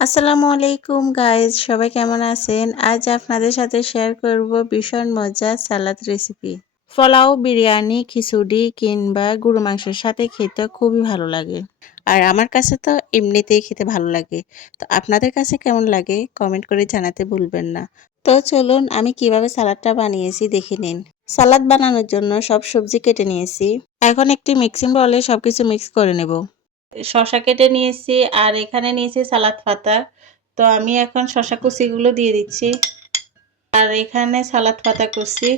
আসসালামু আলাইকুম গাইস, সবাই কেমন আছেন? আজ আপনাদের সাথে শেয়ার করব ভীষণ মজার সালাদ রেসিপি। পোলাও, বিরিয়ানি, খিচুড়ি কিংবা গরু মাংসের সাথে খেতে খুবই ভালো লাগে। আর আমার কাছে তো এমনিতেই খেতে ভালো লাগে। তো আপনাদের কাছে কেমন লাগে কমেন্ট করে জানাতে ভুলবেন না। তো চলুন আমি কিভাবে সালাদটা বানিয়েছি দেখে নিন। সালাদ বানানোর জন্য সব সবজি কেটে নিয়েছি। এখন একটি মিক্সিং বলে সবকিছু মিক্স করে নেব। শসা কেটে নিয়েছি আর এখানে নিয়েছি সালাদ পাতা। তো আমি এখন শসা কুচিগুলো দিয়ে দিচ্ছি আর এখানে সালাদ পাতা কুচি।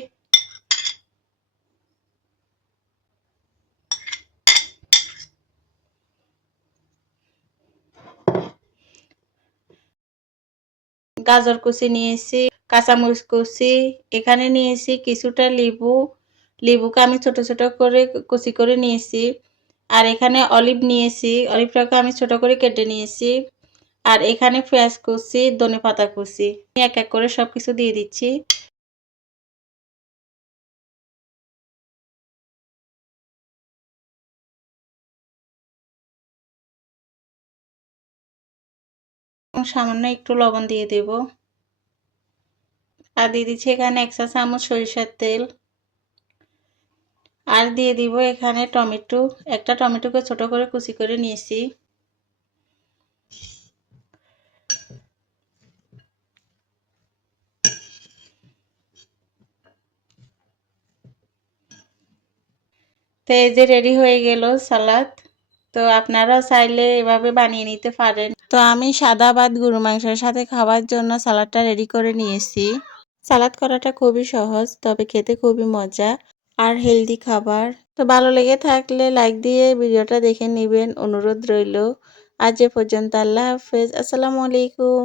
গাজর কুচি নিয়েছি, কাঁচামরিচ কুচি, এখানে নিয়েছি কিছুটা লেবু। লেবুকে আমি ছোট ছোট করে কুচি করে নিয়েছি। আর এখানে অলিভ নিয়েছি, অলিভটাকে আমি ছোট করে কেটে নিয়েছি। আর এখানে পেঁয়াজ কুচি, ধনেপাতা কুচি। এক এক করে সবকিছু দিয়ে দিচ্ছি। সামান্য একটু লবণ দিয়ে দেব। আর দিয়ে দিচ্ছি এখানে 1 চা চামচ সরিষার তেল। আর দিয়ে দিব এখানে টমেটো। একটা টমেটোকে ছোট করে কুচি করে নিয়েছি। তো এই যে রেডি হয়ে গেল সালাদ। তো আপনারাও চাইলে এভাবে বানিয়ে নিতে পারেন। তো আমি সাদা ভাত গরু মাংসের সাথে খাওয়ার জন্য সালাদটা রেডি করে নিয়েছি। সালাদ করাটা খুবই সহজ, তবে খেতে খুবই মজা আর হেলদি খাবার। তো ভালো লেগে থাকলে লাইক দিয়ে ভিডিওটা দেখে নেবেন অনুরোধ রইল। আজ এ পর্যন্ত, আল্লাহ হাফেজ, আসসালামু আলাইকুম।